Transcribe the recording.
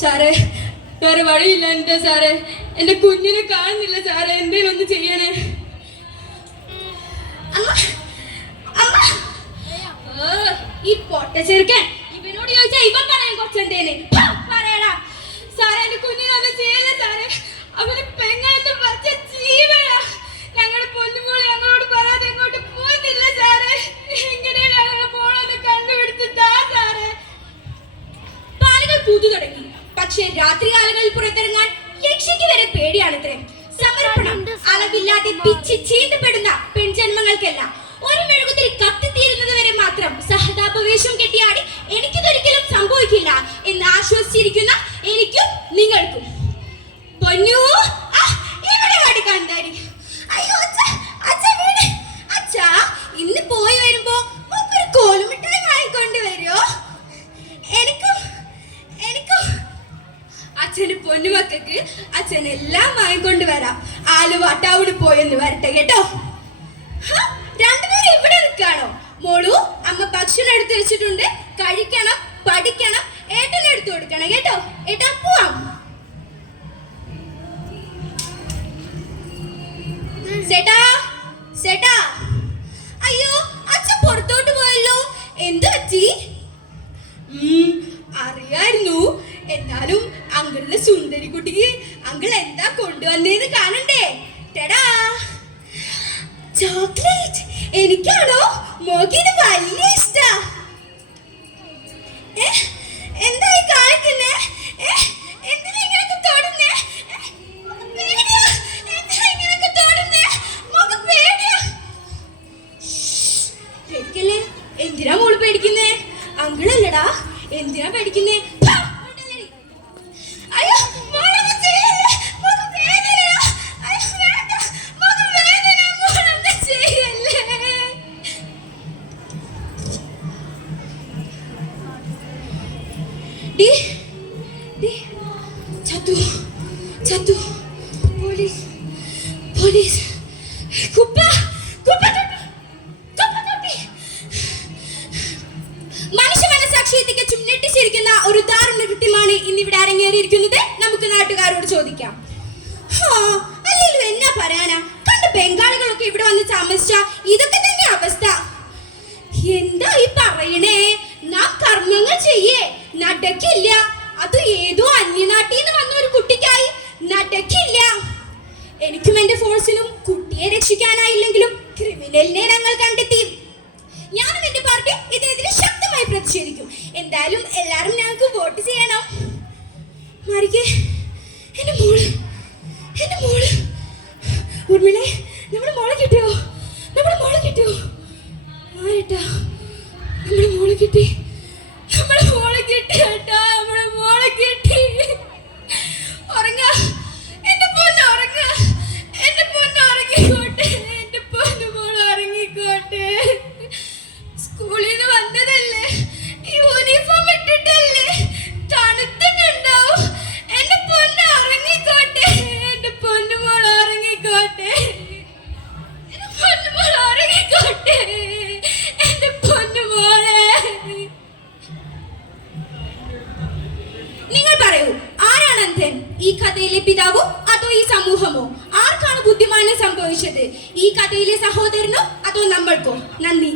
സാറേ വേറെ വഴിയില്ല എൻ്റെ സാറേ, എൻ്റെ കുഞ്ഞിനെ കാണുന്നില്ല സാറേ, എന്തേലും ഒന്ന് ചെയ്യണേ. ഈ പൊട്ട ചെറുക്കൻ ഇവനോട് ചോദിച്ചാ ഇവൻ പറയാൻ കുറച്ചെന്തേനെ പറയടാ സാറേ. എൻ്റെ കുഞ്ഞിനൊന്നും ചെയ്യല്ലേ സാറേ, അവന് പെങ്ങളെന്ന് പച്ച ജീവനാ. ഞങ്ങളുടെ പൊന്നുമോള് ഞങ്ങളോട് പറയാതെ എങ്ങോട്ട് പോകുന്നില്ല സാറേ. എങ്ങനെയാണ് ഞങ്ങളുടെ മോളൊന്ന് കണ്ടുപിടുത്താ സാറേ. പാലുകൾ പൂത്തു തുടങ്ങി, പക്ഷേ രാത്രി കാലങ്ങളിൽ പുറത്തിറങ്ങാൻ യക്ഷിക്ക് വരെ പേടിയാണത്രേ. സമർപ്പണം അളവില്ലാതെ പിച്ചി ചീന്തപ്പെടുന്ന പെൺജന്മങ്ങൾക്കല്ല, ഒരു മെഴുകുതിരി കത്തിത്തീരുന്നത് വരെ മാത്രം സഹതാപവേഷം കെട്ടിയാടി എനിക്കിതൊരിക്കലും സംഭവിക്കില്ല എന്ന് ആശ്വസിച്ചിരിക്കുന്ന എനിക്കും നിങ്ങൾക്കും. പൊന്നു ഇവിടെ വാടി കണ്ടാടി. അയ്യോ അച്ഛാ, ഇന്ന് പോയി വരുമ്പോ ഒരു കോലുമിട്ടായി വാങ്ങിക്കൊണ്ട് വരുമോ? എനിക്കും അച്ഛന് പൊന്നുമക്കൾക്ക് അച്ഛൻ എല്ലാം വാങ്ങിക്കൊണ്ട് വരാം. ആലുവ ടൗണിൽ പോയെന്ന് വരട്ടെ കേട്ടോ. രണ്ടുപേരും ഇവിടെ നിൽക്കാണോ? മോളു, അമ്മ ഭക്ഷണം എടുത്ത് വെച്ചിട്ടുണ്ട്, കഴിക്കണം, പഠിക്കണം, ഏട്ടനെ എടുത്തു കൊടുക്കണം കേട്ടോ. ഏട്ടാ പോവാം. ചേട്ടാ അയ്യോ അച്ഛൻ പുറത്തോട്ട് പോയല്ലോ, എന്ത് പറ്റി? അറിയായിരുന്നു, എന്നാലും അങ്കിളിന്റെ സുന്ദരി കുട്ടിക്ക് അങ്കിൾ എന്താ കൊണ്ടുവന്നേന്ന് കാണണ്ടേ. ടെടാ ചോക്ലേറ്റ്. എനിക്കാണോ? മോക്കിന് വലിയ ഇഷ്ടാ. എന്തായി കാണിക്കുന്നേ? എന്തിനാ ഇങ്ങനെയൊക്കെ തൊടുന്നേ? പേടിയാ. എന്തിനാ ഇങ്ങനെയൊക്കെ തൊടുന്നേ? മോക്ക് പേടിയാ. പേടിക്കല്ലേ. എന്തിനാ മോള് പേടിക്കുന്നേ? അങ്കിളല്ലടാ, എന്തിനാ പേടിക്കുന്നേ? അയ്യോ മോളൊന്നും ചെയ്യല്ലേ, മോക്ക് വേദനയാ. അയ്യോ വേണ്ട, മോക്ക് വേദന, മോളൊന്നും ചെയ്യല്ലേ. ചത്തു. പോലീസ് കുപ്പ തൊട്ടി. മനുഷ്യ മനസാക്ഷിയെ തികച്ചും ഞെട്ടിച്ചിരിക്കുന്ന ഒരു ദാരുണ കൃത്യമാണ് ഇന്നിവിടെ അരങ്ങേറിയിരിക്കുന്നത്. നമുക്ക് നാട്ടുകാരോട് ചോദിക്കാം. അല്ലെങ്കിലും എന്നാ പറയാനാ, കണ്ട ബംഗാളികളൊക്കെ ഇവിടെ വന്ന് താമസിച്ച ഇതൊക്കെ തന്നെ അവസ്ഥ. എന്താ ഈ പറയണേ? നാം കർമ്മങ്ങൾ ചെയ്യേ, നടക്കില്ല. അത് ഏതോ അന്യനാട്ടിൽ നിന്ന് വന്ന ഒരു കുട്ടിക്കായി നടക്കില്ല. എനിക്കും എന്റെ ഫോഴ്സിനും കുട്ടിയെ രക്ഷിക്കാനായില്ലെങ്കിലും ക്രിമിനലിനെ ഞങ്ങൾ കണ്ടെത്തി. ഞാനും എന്റെ പാർട്ടിയും ഇതിനെതിരെ ശക്തമായി പ്രതിഷേധിക്കും. എന്തായാലും എല്ലാരും ഞങ്ങൾക്ക് വോട്ട് ചെയ്യണം. മാറിക്കേ, എന്റെ മോള് ഉർമിളെ, നമ്മുടെ മോളെ കിട്ടിയോ? ആയിട്ടാ, നമ്മുടെ മോളെ കിട്ടി ഏട്ടാ, നമ്മുടെ മോളെ കിട്ടി. ഉറങ്ങ എന്റെ പൊന്ന്, ഉറങ്ങിക്കോട്ടെ. എന്റെ പൊന്നു മോള് ഉറങ്ങിക്കോട്ടെ. സ്കൂളിൽ നിന്ന് വന്നതല്ലേ, യൂണിഫോം ഇട്ടിട്ടല്ലേ, തണുത്തിട്ടുണ്ടാവും. എന്റെ പൊന്ന് ഉറങ്ങിക്കോട്ടെ. എന്റെ പൊന്നു മോള് ഉറങ്ങിക്കോട്ടെ. എന്റെ പൊന്നു മോള് ഉറങ്ങിക്കോട്ടെ. എന്റെ പൊന്നു മോളെ. നിങ്ങൾ പറയൂ, ആരാണ് അന്ധൻ? ഈ കഥയിലെ പിതാവോ അതോ ഈ സമൂഹമോ? ആർക്കാണ് ബുദ്ധിമാനം സംഭവിച്ചത്? ഈ കഥയിലെ സഹോദരനോ അതോ നമ്മൾക്കോ? നന്ദി.